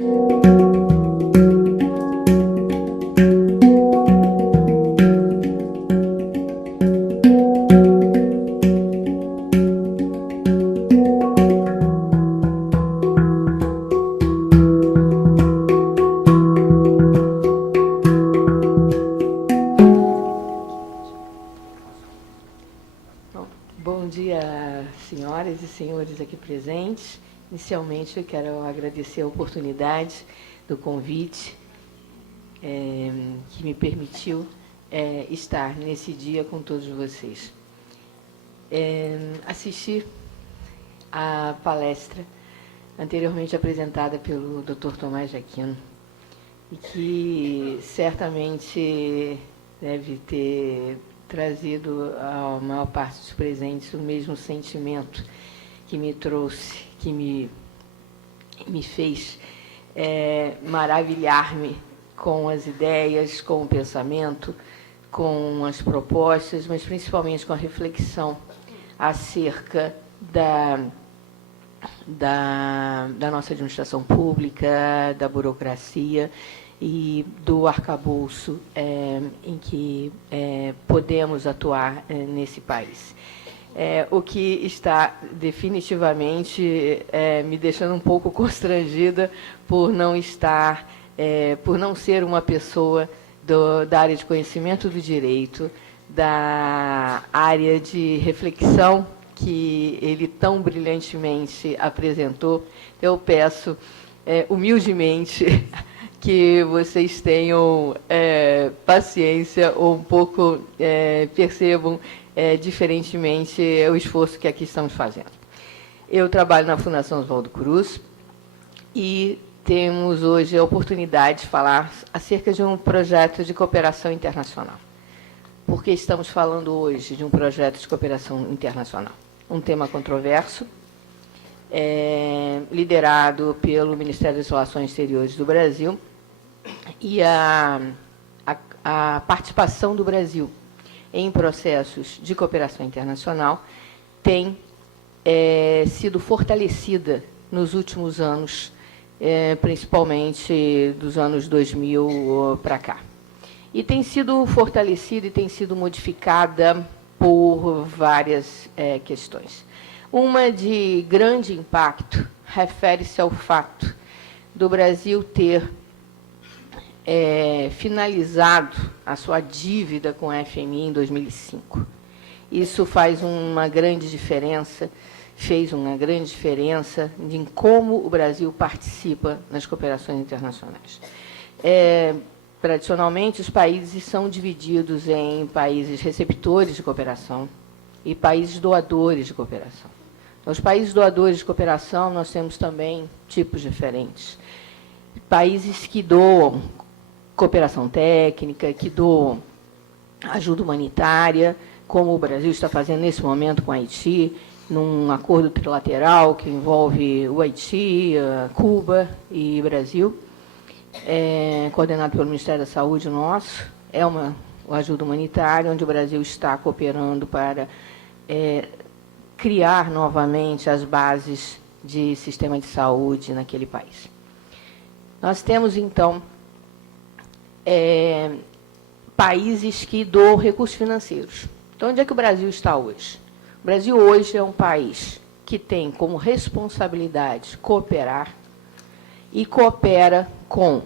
Bom dia, senhoras e senhores aqui presentes. Inicialmente, eu quero agradecer a oportunidade do convite que me permitiu estar nesse dia com todos vocês. Assisti à palestra anteriormente apresentada pelo Dr. Tomás de Aquino, e que certamente deve ter trazido à maior parte dos presentes o mesmo sentimento que me trouxe, que me fez maravilhar-me com as ideias, com o pensamento, com as propostas, mas principalmente com a reflexão acerca da nossa administração pública, da burocracia e do arcabouço em que podemos atuar nesse país. O que está definitivamente me deixando um pouco constrangida por não estar, por não ser uma pessoa da área de conhecimento do direito, da área de reflexão que ele tão brilhantemente apresentou. Eu peço humildemente que vocês tenham paciência ou um pouco percebam diferentemente o esforço que aqui estamos fazendo. Eu trabalho na Fundação Oswaldo Cruz e temos hoje a oportunidade de falar acerca de um projeto de cooperação internacional. Por que estamos falando hoje de um projeto de cooperação internacional? Um tema controverso, liderado pelo Ministério das Relações Exteriores do Brasil, e a participação do Brasil em processos de cooperação internacional tem sido fortalecida nos últimos anos, principalmente dos anos 2000 para cá. E tem sido fortalecida e tem sido modificada por várias questões. Uma de grande impacto refere-se ao fato do Brasil ter finalizado a sua dívida com a FMI em 2005. Isso faz uma grande diferença, fez uma grande diferença em como o Brasil participa nas cooperações internacionais. Tradicionalmente, os países são divididos em países receptores de cooperação e países doadores de cooperação. Nos países doadores de cooperação, nós temos também tipos diferentes. Países que doam cooperação técnica, que doam ajuda humanitária, como o Brasil está fazendo nesse momento com o Haiti, num acordo trilateral que envolve o Haiti, Cuba e Brasil, coordenado pelo Ministério da Saúde nosso. É uma ajuda humanitária, onde o Brasil está cooperando para criar novamente as bases de sistema de saúde naquele país. Nós temos, então, países que doam recursos financeiros. Então, onde é que o Brasil está hoje? O Brasil hoje é um país que tem como responsabilidade cooperar e coopera com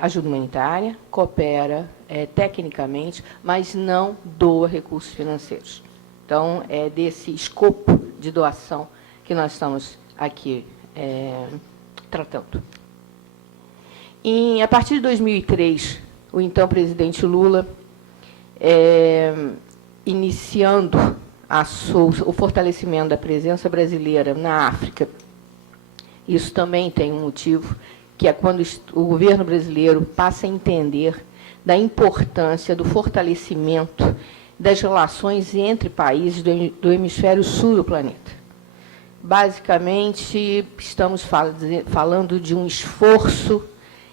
ajuda humanitária, coopera tecnicamente, mas não doa recursos financeiros. Então, é desse escopo de doação que nós estamos aqui tratando. A partir de 2003, o então presidente Lula, iniciando o fortalecimento da presença brasileira na África, isso também tem um motivo, que é quando o governo brasileiro passa a entender da importância do fortalecimento das relações entre países do hemisfério sul do planeta. Basicamente, estamos falando de um esforço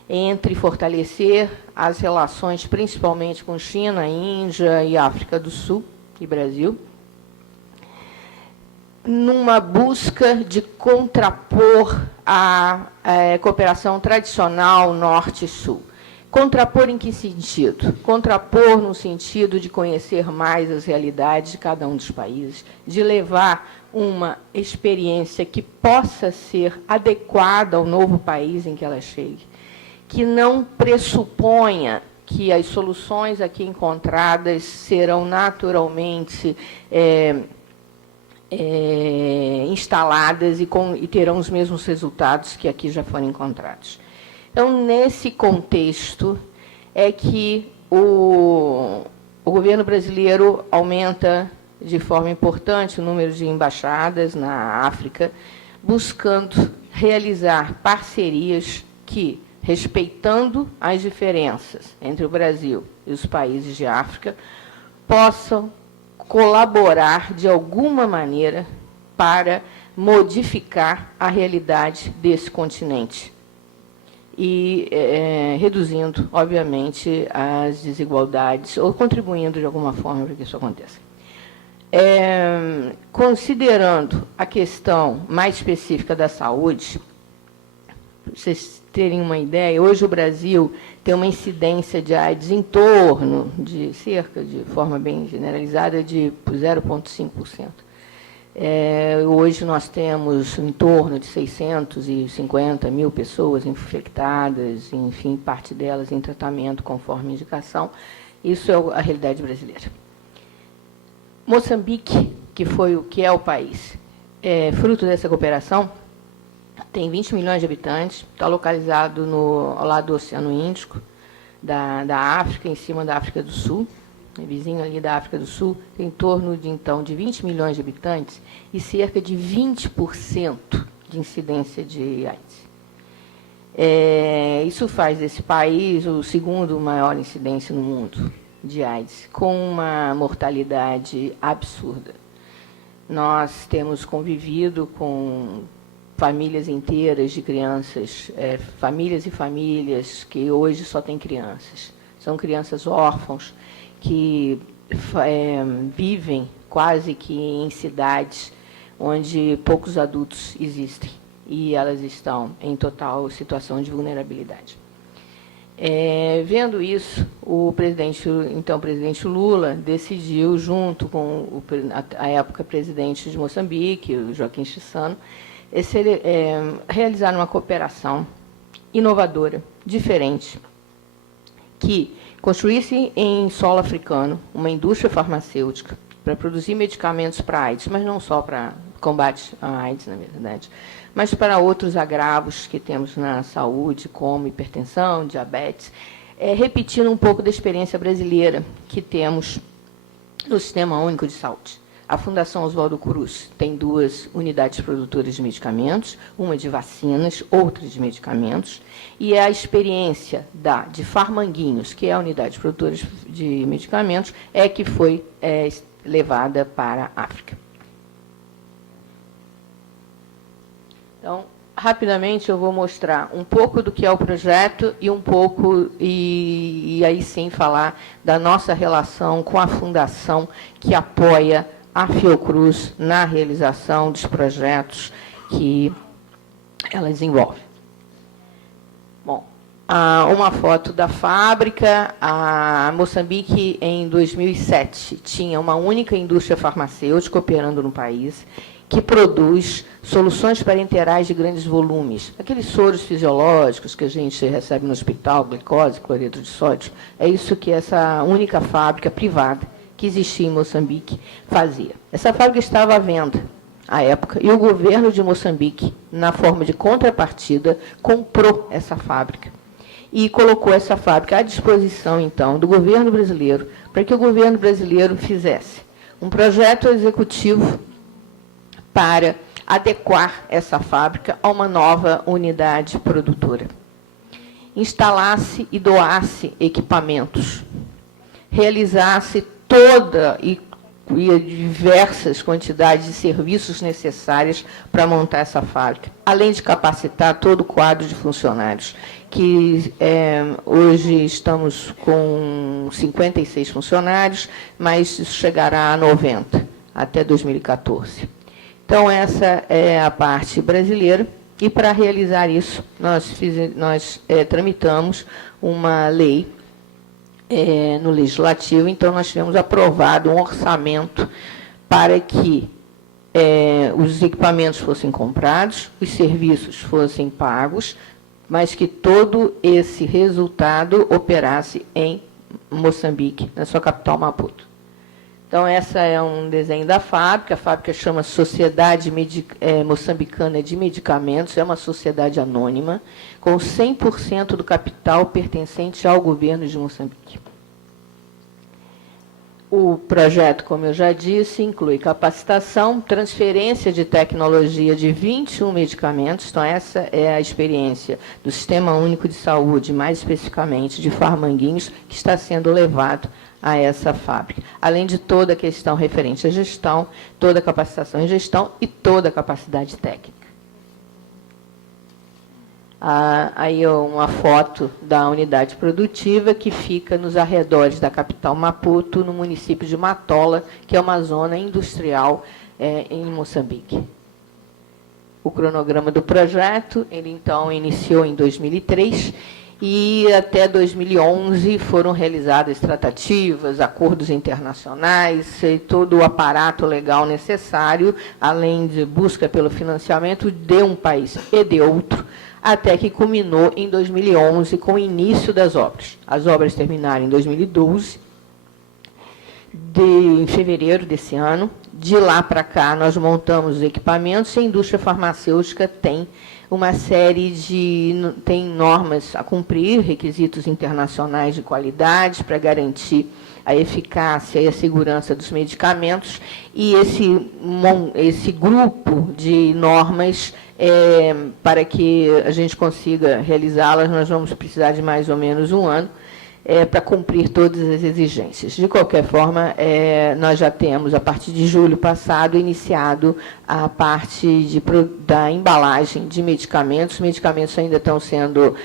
entre fortalecer as relações, principalmente com China, Índia e África do Sul e Brasil, numa busca de contrapor a cooperação tradicional Norte-Sul. Contrapor em que sentido? Contrapor no sentido de conhecer mais as realidades de cada um dos países, de levar uma experiência que possa ser adequada ao novo país em que ela chegue, que não pressuponha que as soluções aqui encontradas serão naturalmente instaladas e terão os mesmos resultados que aqui já foram encontrados. Então, nesse contexto, é que o governo brasileiro aumenta de forma importante o número de embaixadas na África, buscando realizar parcerias que, respeitando as diferenças entre o Brasil e os países de África, possam colaborar de alguma maneira para modificar a realidade desse continente e reduzindo, obviamente, as desigualdades ou contribuindo de alguma forma para que isso aconteça. Considerando a questão mais específica da saúde, para vocês terem uma ideia, hoje o Brasil tem uma incidência de AIDS em torno de cerca, de forma bem generalizada, de 0,5%. Hoje nós temos em torno de 650 mil pessoas infectadas, enfim, parte delas em tratamento conforme indicação. Isso é a realidade brasileira. Moçambique, que é o país fruto dessa cooperação, tem 20 milhões de habitantes, está localizado ao lado do Oceano Índico, da África, em cima da África do Sul, vizinho ali da África do Sul, tem em torno de, então, de 20 milhões de habitantes e cerca de 20% de incidência de AIDS. Isso faz desse país o segundo maior incidência no mundo de AIDS, com uma mortalidade absurda. Nós temos convivido com famílias inteiras de crianças, famílias e famílias que hoje só têm crianças. São crianças órfãos que vivem quase que em cidades onde poucos adultos existem e elas estão em total situação de vulnerabilidade. Vendo isso, o presidente Lula decidiu, junto com a época presidente de Moçambique, o Joaquim Chissano, realizar uma cooperação inovadora, diferente, que construísse em solo africano uma indústria farmacêutica para produzir medicamentos para a AIDS, mas não só para combate à AIDS, na verdade, mas para outros agravos que temos na saúde, como hipertensão, diabetes, repetindo um pouco da experiência brasileira que temos no Sistema Único de Saúde. A Fundação Oswaldo Cruz tem 2 unidades produtoras de medicamentos, uma de vacinas, outra de medicamentos, e a experiência de Farmanguinhos, que é a unidade produtora de medicamentos, que foi levada para a África. Então, rapidamente eu vou mostrar um pouco do que é o projeto e aí sim falar da nossa relação com a fundação que apoia a Fiocruz na realização dos projetos que ela desenvolve. Bom, uma foto da fábrica. A Moçambique, em 2007, tinha uma única indústria farmacêutica operando no país, que produz soluções parenterais de grandes volumes. Aqueles soros fisiológicos que a gente recebe no hospital, glicose, cloreto de sódio, é isso que essa única fábrica privada que existia em Moçambique fazia. Essa fábrica estava à venda à época, e o governo de Moçambique, na forma de contrapartida, comprou essa fábrica e colocou essa fábrica à disposição, então, do governo brasileiro, para que o governo brasileiro fizesse um projeto executivo para adequar essa fábrica a uma nova unidade produtora. Instalasse e doasse equipamentos, realizasse toda e diversas quantidades de serviços necessários para montar essa fábrica, além de capacitar todo o quadro de funcionários, que hoje estamos com 56 funcionários, mas isso chegará a 90 até 2014. Então, essa é a parte brasileira. E, para realizar isso, nós tramitamos uma lei no Legislativo. Então, nós tivemos aprovado um orçamento para que os equipamentos fossem comprados, os serviços fossem pagos, mas que todo esse resultado operasse em Moçambique, na sua capital, Maputo. Então, essa é um desenho da fábrica. A fábrica chama Sociedade Moçambicana de Medicamentos, é uma sociedade anônima, com 100% do capital pertencente ao governo de Moçambique. O projeto, como eu já disse, inclui capacitação, transferência de tecnologia de 21 medicamentos. Então, essa é a experiência do Sistema Único de Saúde, mais especificamente de Farmanguinhos, que está sendo levado a essa fábrica. Além de toda a questão referente à gestão, toda a capacitação em gestão e toda a capacidade técnica. Aí uma foto da unidade produtiva que fica nos arredores da capital Maputo, no município de Matola, que é uma zona industrial em Moçambique. O cronograma do projeto, ele então iniciou em 2003 e até 2011 foram realizadas tratativas, acordos internacionais, e todo o aparato legal necessário, além de busca pelo financiamento de um país e de outro, até que culminou em 2011 com o início das obras. As obras terminaram em 2012, em fevereiro desse ano. De lá para cá, nós montamos os equipamentos e a indústria farmacêutica tem uma série tem normas a cumprir, requisitos internacionais de qualidade para garantir a eficácia e a segurança dos medicamentos, e esse grupo de normas, para que a gente consiga realizá-las, nós vamos precisar de mais ou menos um ano, para cumprir todas as exigências. De qualquer forma, nós já temos, a partir de julho passado, iniciado a parte da embalagem de medicamentos. Os medicamentos ainda estão sendo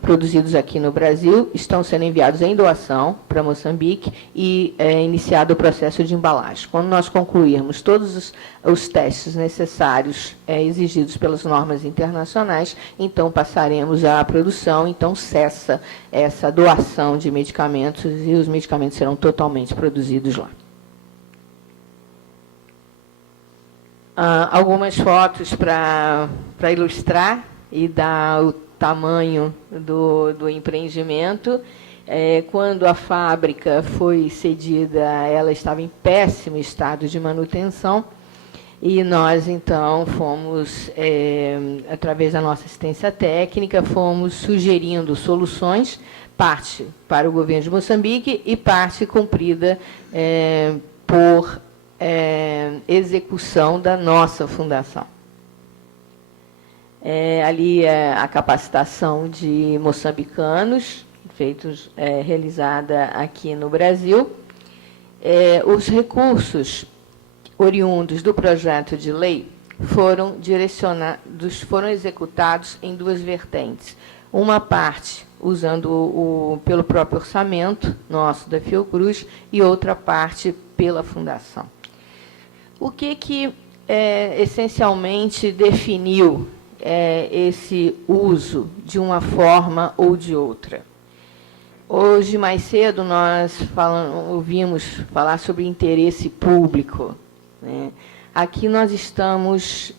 produzidos aqui no Brasil, estão sendo enviados em doação para Moçambique e iniciado o processo de embalagem. Quando nós concluirmos todos os testes necessários exigidos pelas normas internacionais, então passaremos à produção, então cessa essa doação de medicamentos e os medicamentos serão totalmente produzidos lá. Algumas fotos para ilustrar e dar o tamanho do empreendimento. Quando a fábrica foi cedida, ela estava em péssimo estado de manutenção, e nós, então, fomos, através da nossa assistência técnica, fomos sugerindo soluções, parte para o governo de Moçambique e parte cumprida por execução da nossa fundação. Ali a capacitação de moçambicanos, realizada aqui no Brasil. Os recursos oriundos do projeto de lei foram executados em duas vertentes. Uma parte usando pelo próprio orçamento nosso da Fiocruz e outra parte pela Fundação. O que essencialmente definiu esse uso de uma forma ou de outra? Hoje, mais cedo, nós ouvimos falar sobre interesse público, né? Aqui nós estamos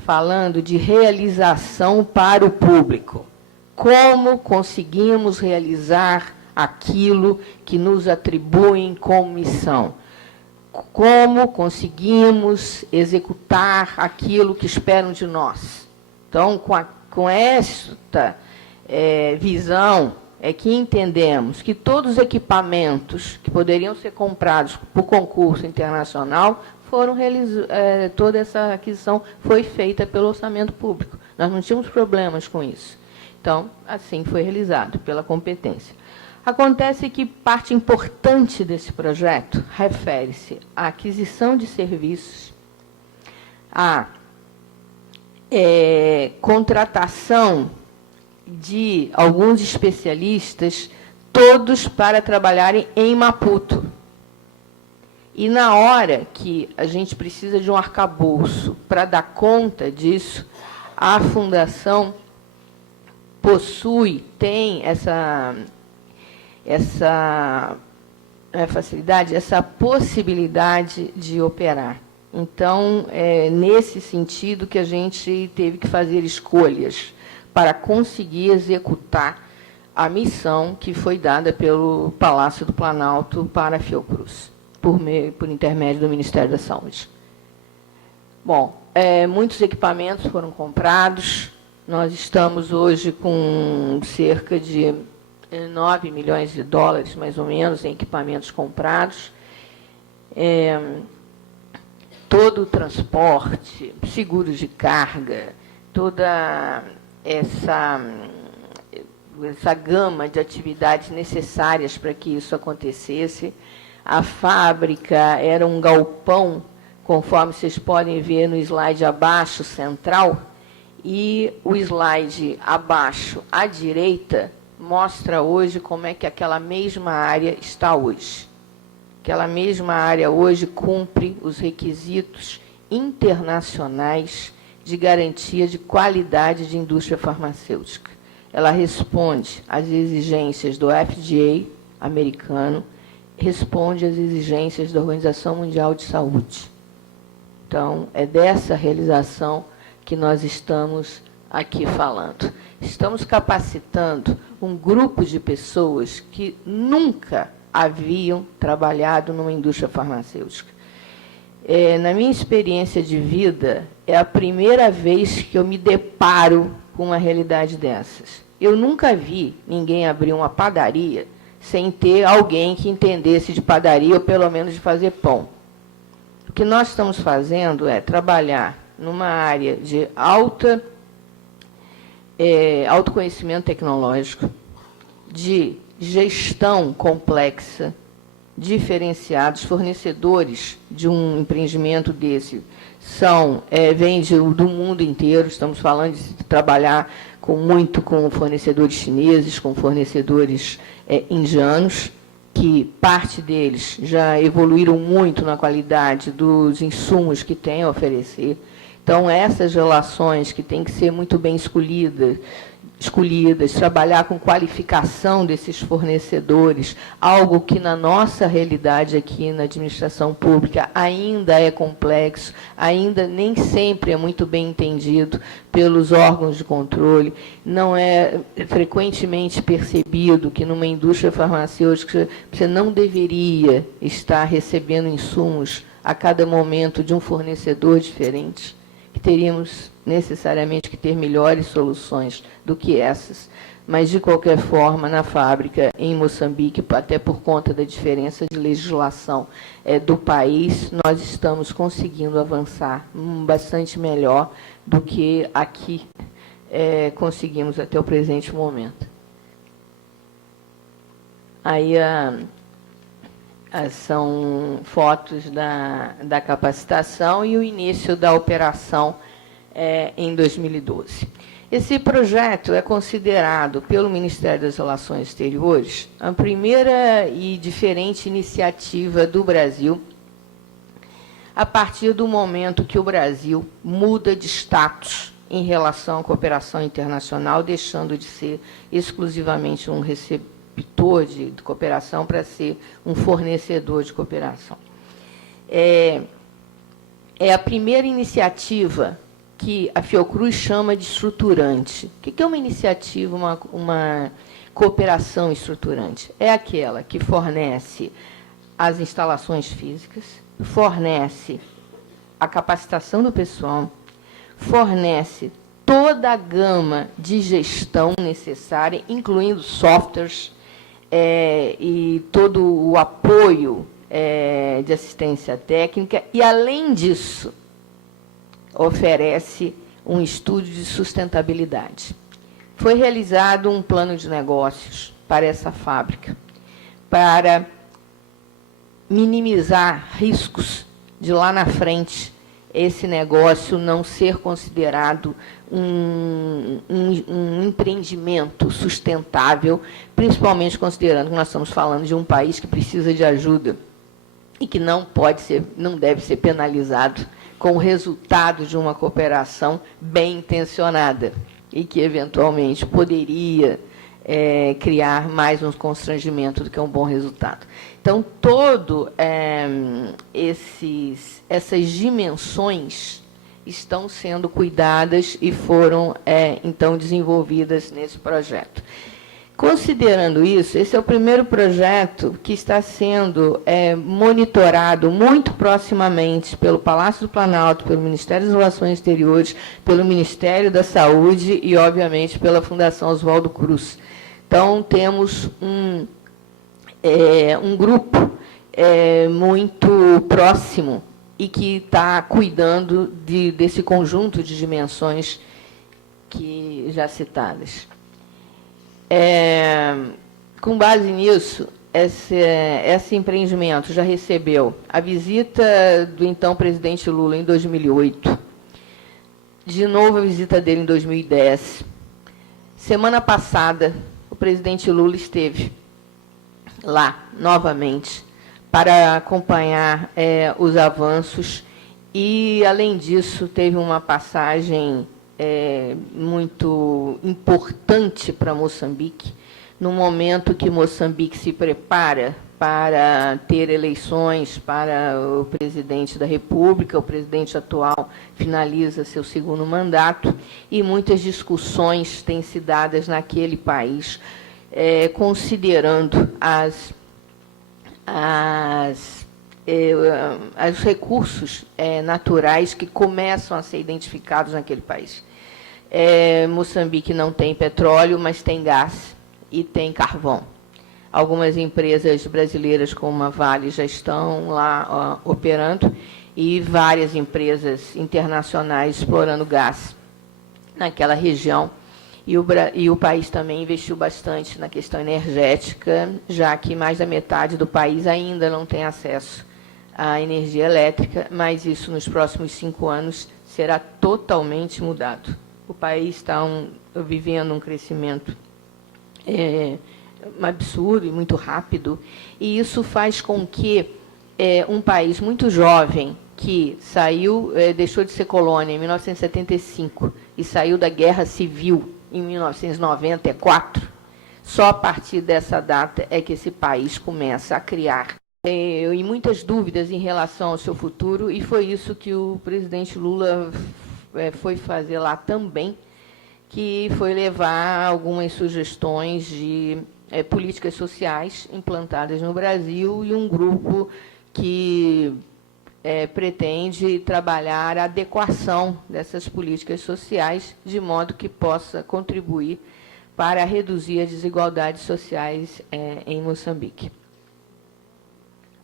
falando de realização para o público. Como conseguimos realizar aquilo que nos atribuem como missão? Como conseguimos executar aquilo que esperam de nós? Então, com esta visão, é que entendemos que todos os equipamentos que poderiam ser comprados por concurso internacional toda essa aquisição foi feita pelo orçamento público. Nós não tínhamos problemas com isso. Então, assim foi realizado, pela competência. Acontece que parte importante desse projeto refere-se à aquisição de serviços, à contratação de alguns especialistas, todos para trabalharem em Maputo. E, na hora que a gente precisa de um arcabouço para dar conta disso, a Fundação tem essa facilidade, essa possibilidade de operar. Então, é nesse sentido que a gente teve que fazer escolhas para conseguir executar a missão que foi dada pelo Palácio do Planalto para a Fiocruz, por intermédio do Ministério da Saúde. Bom, muitos equipamentos foram comprados. Nós estamos hoje com cerca de 9 milhões de dólares, mais ou menos, em equipamentos comprados. Todo o transporte, seguros de carga, toda essa gama de atividades necessárias para que isso acontecesse. A fábrica era um galpão, conforme vocês podem ver no slide abaixo, central, e o slide abaixo, à direita, mostra hoje como é que aquela mesma área está hoje. Aquela mesma área hoje cumpre os requisitos internacionais de garantia de qualidade de indústria farmacêutica. Ela responde às exigências do FDA americano, responde às exigências da Organização Mundial de Saúde. Então, é dessa realização que nós estamos aqui falando. Estamos capacitando um grupo de pessoas que nunca haviam trabalhado numa indústria farmacêutica. Na minha experiência de vida, é a primeira vez que eu me deparo com uma realidade dessas. Eu nunca vi ninguém abrir uma padaria sem ter alguém que entendesse de padaria, ou pelo menos de fazer pão. O que nós estamos fazendo é trabalhar numa área de alto conhecimento tecnológico, de gestão complexa, diferenciados. Fornecedores de um empreendimento desse vêm do mundo inteiro. Estamos falando de trabalhar muito com fornecedores chineses, com fornecedores indianos, que parte deles já evoluíram muito na qualidade dos insumos que têm a oferecer. Então, essas relações que têm que ser muito bem escolhidas, trabalhar com qualificação desses fornecedores, algo que na nossa realidade aqui na administração pública ainda é complexo, ainda nem sempre é muito bem entendido pelos órgãos de controle, não é frequentemente percebido que numa indústria farmacêutica você não deveria estar recebendo insumos a cada momento de um fornecedor diferente, que teríamos necessariamente que ter melhores soluções do que essas. Mas, de qualquer forma, na fábrica, em Moçambique, até por conta da diferença de legislação do país, nós estamos conseguindo avançar bastante melhor do que aqui conseguimos até o presente momento. Aí são fotos da capacitação e o início da operação em 2012. Esse projeto é considerado pelo Ministério das Relações Exteriores a primeira e diferente iniciativa do Brasil, a partir do momento que o Brasil muda de status em relação à cooperação internacional, deixando de ser exclusivamente um receptor de cooperação para ser um fornecedor de cooperação. É a primeira iniciativa que a Fiocruz chama de estruturante. O que é uma iniciativa, uma cooperação estruturante? É aquela que fornece as instalações físicas, fornece a capacitação do pessoal, fornece toda a gama de gestão necessária, incluindo softwares e todo o apoio de assistência técnica, e, além disso, oferece um estudo de sustentabilidade. Foi realizado um plano de negócios para essa fábrica, para minimizar riscos de lá na frente esse negócio não ser considerado um empreendimento sustentável, principalmente considerando que nós estamos falando de um país que precisa de ajuda e que não deve ser penalizado com o resultado de uma cooperação bem intencionada e que, eventualmente, poderia criar mais um constrangimento do que um bom resultado. Então, essas dimensões estão sendo cuidadas e foram, então, desenvolvidas nesse projeto. Considerando isso, esse é o primeiro projeto que está sendo monitorado muito proximamente pelo Palácio do Planalto, pelo Ministério das Relações Exteriores, pelo Ministério da Saúde e, obviamente, pela Fundação Oswaldo Cruz. Então, temos um grupo muito próximo e que está cuidando desse conjunto de dimensões que já citadas. Com base nisso, esse empreendimento já recebeu a visita do então presidente Lula em 2008, de novo a visita dele em 2010. Semana passada, o presidente Lula esteve lá, novamente, para acompanhar os avanços e, além disso, teve uma passagem muito importante para Moçambique, no momento que Moçambique se prepara para ter eleições para o presidente da República. O presidente atual finaliza seu segundo mandato e muitas discussões têm se dadas naquele país, considerando os recursos naturais que começam a ser identificados naquele país. Moçambique não tem petróleo, mas tem gás e tem carvão. Algumas empresas brasileiras, como a Vale, já estão lá operando, e várias empresas internacionais explorando gás naquela região. E o país também investiu bastante na questão energética, já que mais da metade do país ainda não tem acesso à energia elétrica, mas isso, nos próximos 5 anos, será totalmente mudado. O país está vivendo um crescimento absurdo e muito rápido, e isso faz com que um país muito jovem, que deixou de ser colônia em 1975 e saiu da Guerra Civil em 1994, só a partir dessa data é que esse país começa a criar e muitas dúvidas em relação ao seu futuro, e foi isso que o presidente Lula foi fazer lá também, que foi levar algumas sugestões de políticas sociais implantadas no Brasil, e um grupo que pretende trabalhar a adequação dessas políticas sociais, de modo que possa contribuir para reduzir as desigualdades sociais em Moçambique.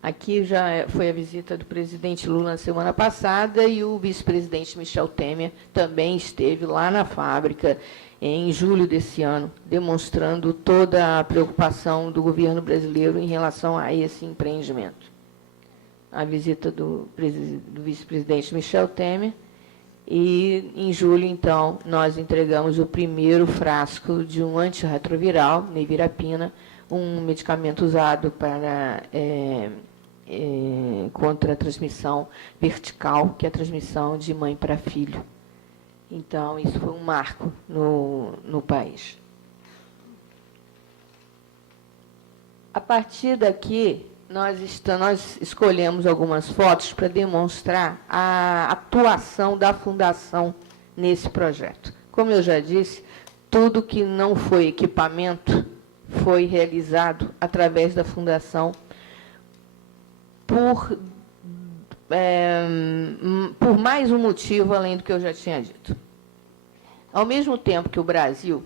Aqui já foi a visita do presidente Lula na semana passada, e o vice-presidente Michel Temer também esteve lá na fábrica em julho desse ano, demonstrando toda a preocupação do governo brasileiro em relação a esse empreendimento. A visita do vice-presidente Michel Temer, e, em julho, então, nós entregamos o primeiro frasco de um antirretroviral, nevirapina, um medicamento usado para contra a transmissão vertical, que é a transmissão de mãe para filho. Então, isso foi um marco no país. A partir daqui, nós escolhemos algumas fotos para demonstrar a atuação da Fundação nesse projeto. Como eu já disse, tudo que não foi equipamento foi realizado através da Fundação por mais um motivo, além do que eu já tinha dito. Ao mesmo tempo que o Brasil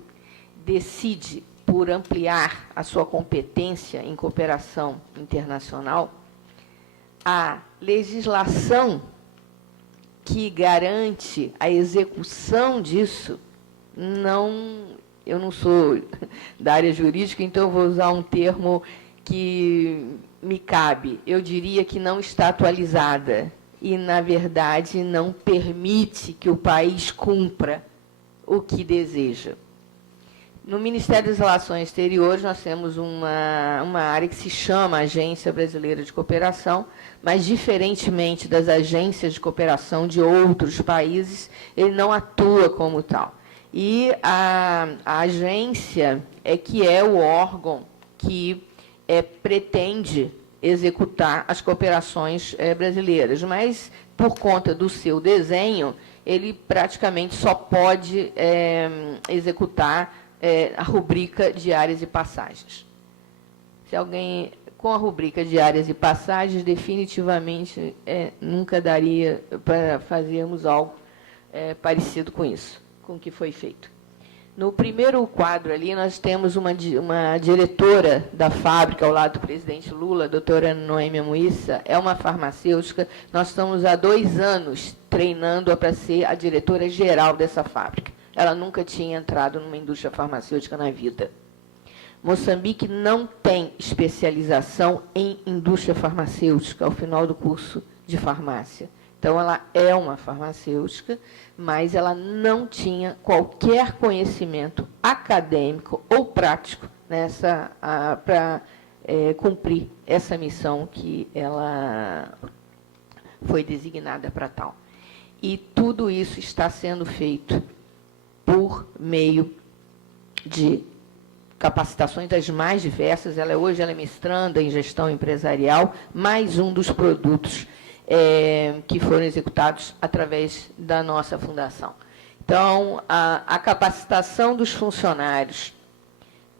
decide por ampliar a sua competência em cooperação internacional, a legislação que garante a execução disso, eu não sou da área jurídica, então eu vou usar um termo que me cabe. Eu diria que não está atualizada e, na verdade, não permite que o país cumpra o que deseja. No Ministério das Relações Exteriores, nós temos uma área que se chama Agência Brasileira de Cooperação, mas, diferentemente das agências de cooperação de outros países, ele não atua como tal. E a agência é que é o órgão que pretende executar as cooperações brasileiras, mas, por conta do seu desenho, ele praticamente só pode executar a rubrica de áreas e passagens. Se alguém, com a rubrica de áreas e passagens, definitivamente nunca daria para fazermos algo parecido com isso, com o que foi feito. No primeiro quadro ali, nós temos uma diretora da fábrica, ao lado do presidente Lula, a doutora Noêmia Muissa, é uma farmacêutica. Nós estamos há 2 anos treinando-a para ser a diretora geral dessa fábrica. Ela nunca tinha entrado numa indústria farmacêutica na vida. Moçambique não tem especialização em indústria farmacêutica ao final do curso de farmácia. Então, ela é uma farmacêutica, mas ela não tinha qualquer conhecimento acadêmico ou prático para cumprir essa missão que ela foi designada para tal. E tudo isso está sendo feito por meio de capacitações das mais diversas. Hoje ela é mestranda em gestão empresarial, mais um dos produtos que foram executados através da nossa fundação. Então, a capacitação dos funcionários,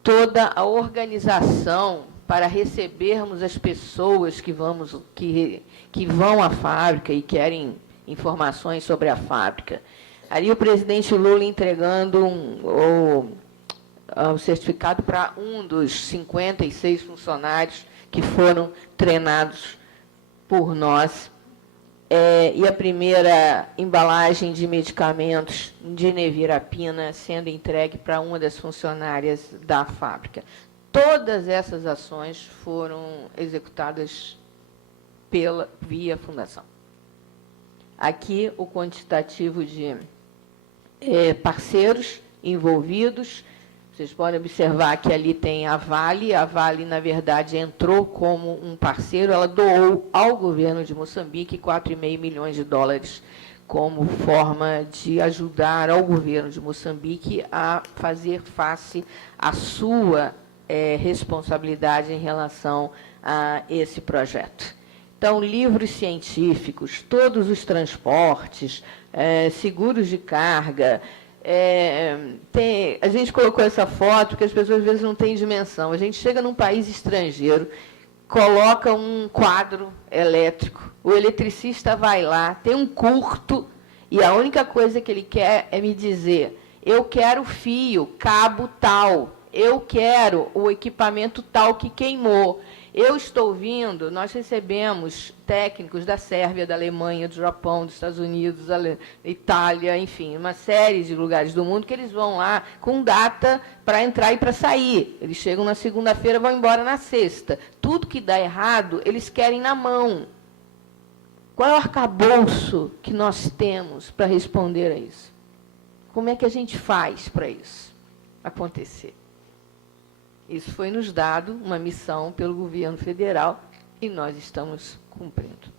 toda a organização para recebermos as pessoas que vão à fábrica e querem informações sobre a fábrica. Ali o presidente Lula entregando o certificado para um dos 56 funcionários que foram treinados por nós. E a primeira embalagem de medicamentos de nevirapina sendo entregue para uma das funcionárias da fábrica. Todas essas ações foram executadas via fundação. Aqui o quantitativo de parceiros envolvidos. Vocês podem observar que ali tem a Vale. A Vale, na verdade, entrou como um parceiro. Ela doou ao governo de Moçambique 4,5 milhões de dólares como forma de ajudar ao governo de Moçambique a fazer face à sua responsabilidade em relação a esse projeto. Então, livros científicos, todos os transportes, seguros de carga. A gente colocou essa foto porque as pessoas às vezes não têm dimensão. A gente chega num país estrangeiro, coloca um quadro elétrico, o eletricista vai lá, tem um curto, e a única coisa que ele quer é me dizer: eu quero fio, cabo tal, eu quero o equipamento tal que queimou. Eu estou vindo, nós recebemos técnicos da Sérvia, da Alemanha, do Japão, dos Estados Unidos, da Itália, enfim, uma série de lugares do mundo que eles vão lá com data para entrar e para sair. Eles chegam na segunda-feira, vão embora na sexta. Tudo que dá errado, eles querem na mão. Qual é o arcabouço que nós temos para responder a isso? Como é que a gente faz para isso acontecer? Isso foi nos dado, uma missão pelo governo federal, e nós estamos cumprindo.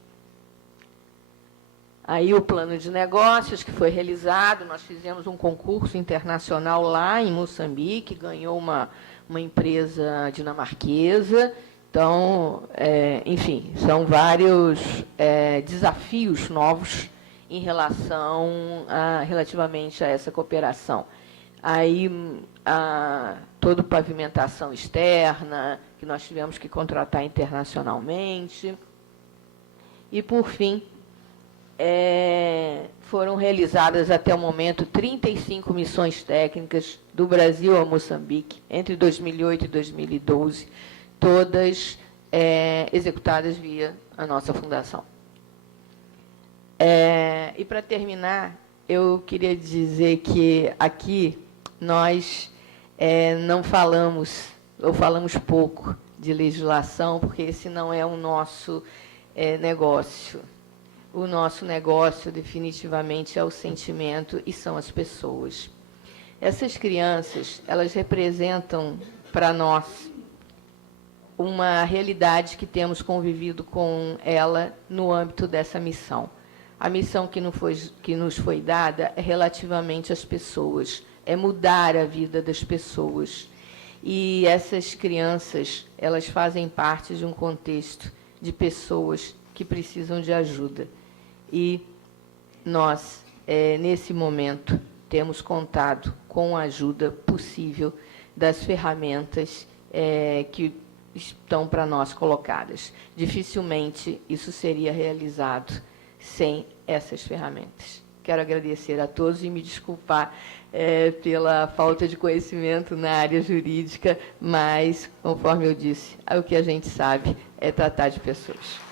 Aí o plano de negócios que foi realizado, nós fizemos um concurso internacional lá em Moçambique, ganhou uma empresa dinamarquesa. Então, enfim, são vários desafios novos em relativamente a essa cooperação. Aí, toda pavimentação externa, que nós tivemos que contratar internacionalmente. E, por fim, foram realizadas até o momento 35 missões técnicas do Brasil a Moçambique, entre 2008 e 2012, todas executadas via a nossa fundação. E, para terminar, eu queria dizer que aqui nós não falamos, ou falamos pouco, de legislação, porque esse não é o nosso negócio. O nosso negócio, definitivamente, é o sentimento e são as pessoas. Essas crianças, elas representam para nós uma realidade que temos convivido com ela no âmbito dessa missão. A missão que nos foi dada é relativamente às pessoas, é mudar a vida das pessoas. E essas crianças, elas fazem parte de um contexto de pessoas que precisam de ajuda. E nós, nesse momento, temos contado com a ajuda possível das ferramentas que estão para nós colocadas. Dificilmente isso seria realizado sem essas ferramentas. Quero agradecer a todos e me desculpar pela falta de conhecimento na área jurídica, mas, conforme eu disse, o que a gente sabe é tratar de pessoas.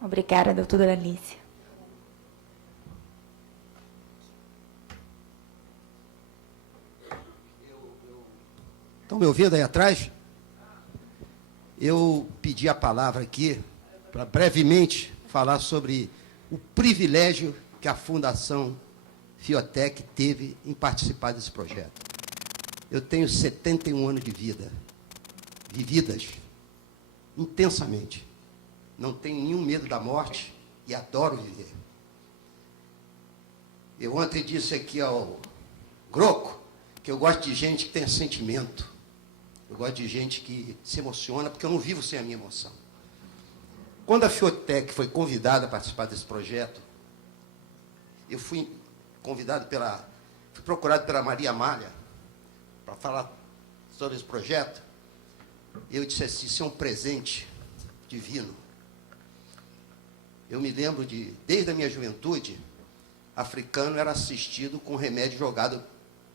Obrigada, doutora Alice. Estão me ouvindo aí atrás? Eu pedi a palavra aqui para brevemente falar sobre o privilégio que a Fundação Fiotec teve em participar desse projeto. Eu tenho 71 anos de vida, vividas intensamente. Não tenho nenhum medo da morte e adoro viver. Eu ontem disse aqui ao Groco que eu gosto de gente que tem sentimento. Eu gosto de gente que se emociona, porque eu não vivo sem a minha emoção. Quando a Fiotec foi convidada a participar desse projeto, eu fui procurado pela Maria Amália para falar sobre esse projeto. Eu disse assim, isso é um presente divino. Eu me lembro desde a minha juventude, africano era assistido com remédio jogado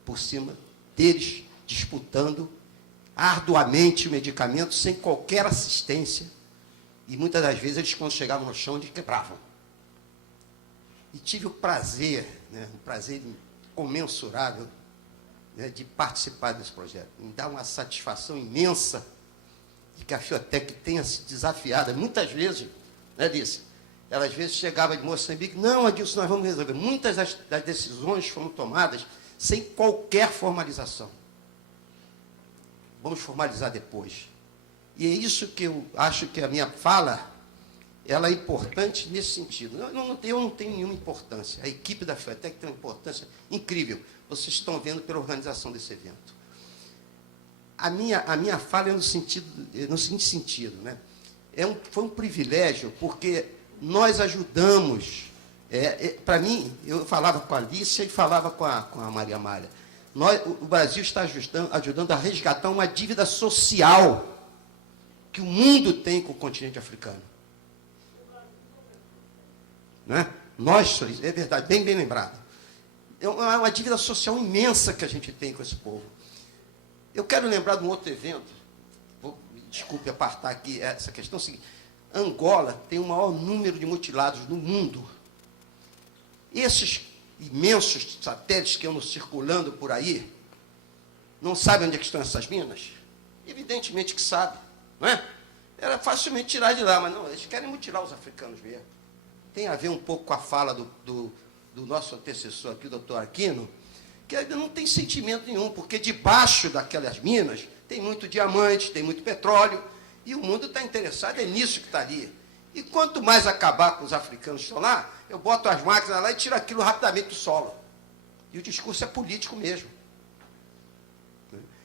por cima deles, disputando arduamente o medicamento, sem qualquer assistência. E muitas das vezes eles, quando chegavam no chão, eles quebravam. E tive o prazer, um prazer incomensurável, de participar desse projeto. Me dá uma satisfação imensa de que a Fiotec tenha se desafiado. Muitas vezes, Alice, ela às vezes chegava de Moçambique, não, Adilson, nós vamos resolver. Muitas das decisões foram tomadas sem qualquer formalização. Vamos formalizar depois. E é isso que eu acho que a minha fala, ela é importante nesse sentido. Eu não tenho nenhuma importância. A equipe da Fiotec tem uma importância incrível. Vocês estão vendo pela organização desse evento. A minha fala é no seguinte sentido. Foi um privilégio, porque nós ajudamos. Para mim, eu falava com a Alicia e falava com a Maria Amália. O Brasil está ajudando a resgatar uma dívida social que o mundo tem com o continente africano. É verdade, bem lembrado. É uma dívida social imensa que a gente tem com esse povo. Eu quero lembrar de um outro evento, desculpe apartar aqui essa questão, é o seguinte, Angola tem o maior número de mutilados no mundo. Esses imensos satélites que andam circulando por aí, não sabem onde é que estão essas minas? Evidentemente que sabem, não é? Era facilmente tirar de lá, mas não, eles querem mutilar os africanos mesmo. Tem a ver um pouco com a fala do nosso antecessor aqui, o doutor Aquino, que não tem sentimento nenhum, porque debaixo daquelas minas tem muito diamante, tem muito petróleo, e o mundo está interessado, é nisso que está ali. E quanto mais acabar com os africanos que estão lá, eu boto as máquinas lá e tiro aquilo rapidamente do solo. E o discurso é político mesmo.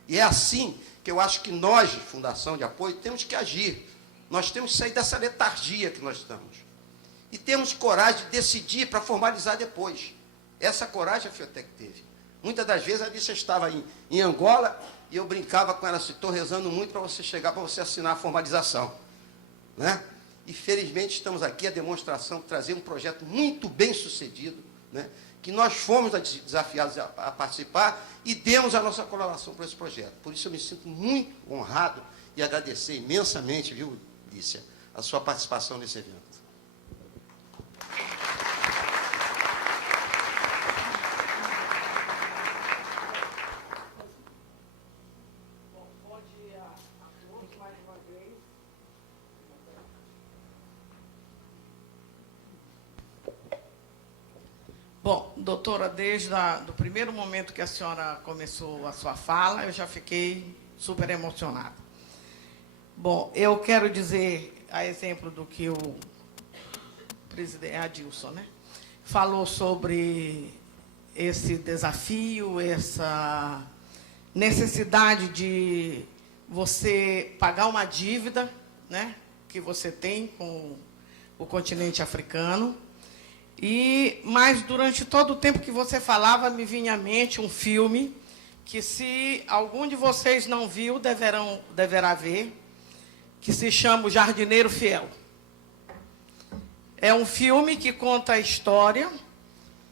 E é assim que eu acho que nós, Fundação de Apoio, temos que agir. Nós temos que sair dessa letargia que nós estamos. E temos coragem de decidir para formalizar depois. Essa coragem a Fiotec teve. Muitas das vezes a Alicia estava em Angola e eu brincava com ela assim, estou rezando muito para você chegar, para você assinar a formalização. E felizmente estamos aqui, a demonstração, trazer um projeto muito bem sucedido, que nós fomos desafiados a participar e demos a nossa colaboração para esse projeto. Por isso eu me sinto muito honrado e agradecer imensamente, viu, Lícia, a sua participação nesse evento. Bom, doutora, desde o primeiro momento que a senhora começou a sua fala, eu já fiquei super emocionada. Bom, eu quero dizer, a exemplo do que o presidente Adilson, né, falou sobre esse desafio, essa necessidade de você pagar uma dívida, né, que você tem com o continente africano. Mas, durante todo o tempo que você falava, me vinha à mente um filme que, se algum de vocês não viu, deverá ver, que se chama O Jardineiro Fiel. É um filme que conta a história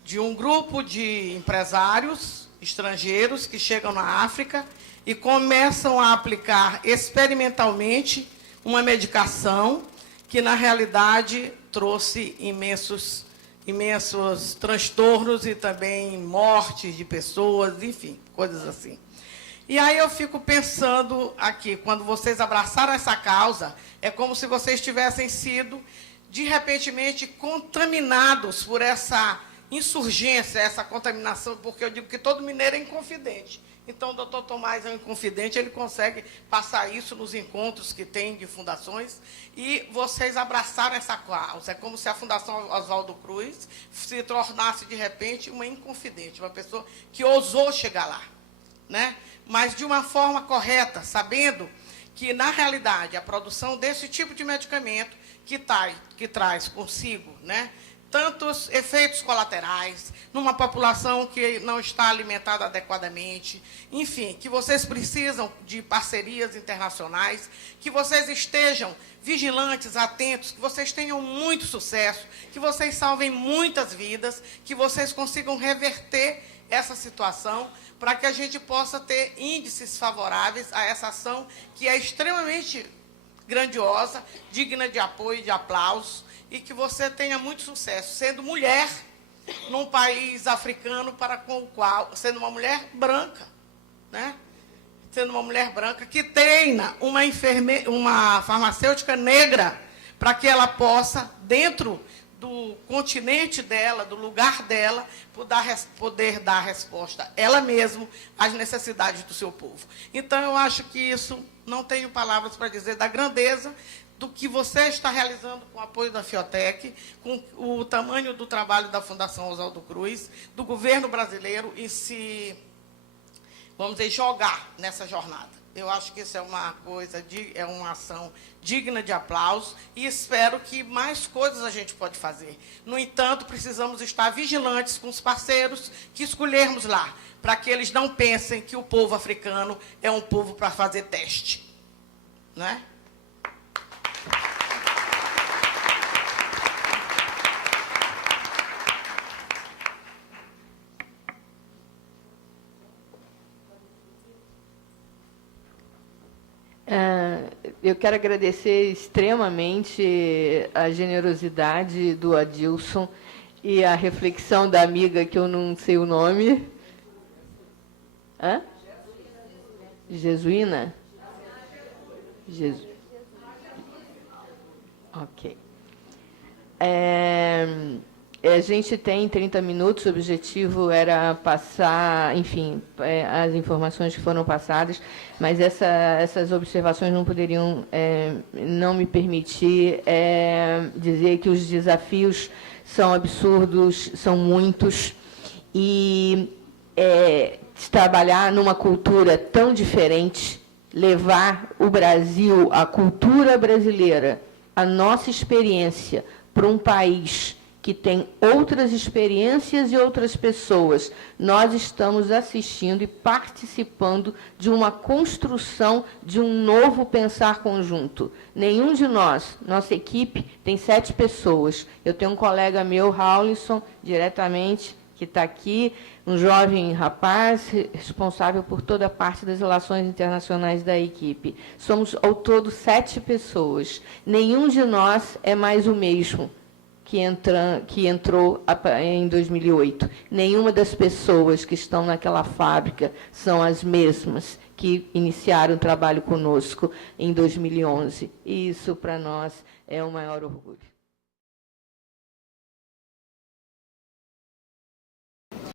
de um grupo de empresários estrangeiros que chegam na África e começam a aplicar experimentalmente uma medicação que, na realidade, trouxe imensos transtornos e também mortes de pessoas, enfim, coisas assim. E aí eu fico pensando aqui, quando vocês abraçaram essa causa, é como se vocês tivessem sido, de repentemente, contaminados por essa insurgência, essa contaminação, porque eu digo que todo mineiro é inconfidente. Então, o doutor Tomás é um inconfidente, ele consegue passar isso nos encontros que tem de fundações, e vocês abraçaram essa causa. É como se a Fundação Oswaldo Cruz se tornasse, de repente, uma inconfidente, uma pessoa que ousou chegar lá, né? Mas de uma forma correta, sabendo que, na realidade, a produção desse tipo de medicamento que traz consigo, né, tantos efeitos colaterais, numa população que não está alimentada adequadamente, enfim, que vocês precisam de parcerias internacionais, que vocês estejam vigilantes, atentos, que vocês tenham muito sucesso, que vocês salvem muitas vidas, que vocês consigam reverter essa situação, para que a gente possa ter índices favoráveis a essa ação que é extremamente grandiosa, digna de apoio e de aplausos, e que você tenha muito sucesso, sendo mulher num país africano sendo uma mulher branca, né? Sendo uma mulher branca que treina uma farmacêutica negra para que ela possa, dentro do continente dela, do lugar dela, poder dar resposta ela mesma às necessidades do seu povo. Então, eu acho que isso, não tenho palavras para dizer da grandeza do que você está realizando com o apoio da Fiotec, com o tamanho do trabalho da Fundação Oswaldo Cruz, do governo brasileiro, e se, vamos dizer, jogar nessa jornada. Eu acho que isso é uma ação digna de aplauso, e espero que mais coisas a gente pode fazer. No entanto, precisamos estar vigilantes com os parceiros que escolhermos lá, para que eles não pensem que o povo africano é um povo para fazer teste, né? Eu quero agradecer extremamente a generosidade do Adilson e a reflexão da amiga, que eu não sei o nome. Hã? Jesuína? Ok. A gente tem 30 minutos, o objetivo era passar, enfim, as informações que foram passadas, mas essas observações não poderiam não me permitir dizer que os desafios são absurdos, são muitos, e trabalhar numa cultura tão diferente, levar o Brasil, a cultura brasileira, a nossa experiência para um país que tem outras experiências e outras pessoas. Nós estamos assistindo e participando de uma construção de um novo pensar conjunto. Nenhum de nós, nossa equipe, tem 7 pessoas. Eu tenho um colega meu, Raulisson, diretamente, que está aqui, um jovem rapaz responsável por toda a parte das relações internacionais da equipe. Somos, ao todo, 7 pessoas. Nenhum de nós é mais o mesmo que entrou em 2008. Nenhuma das pessoas que estão naquela fábrica são as mesmas que iniciaram o trabalho conosco em 2011. E isso, para nós, é o maior orgulho.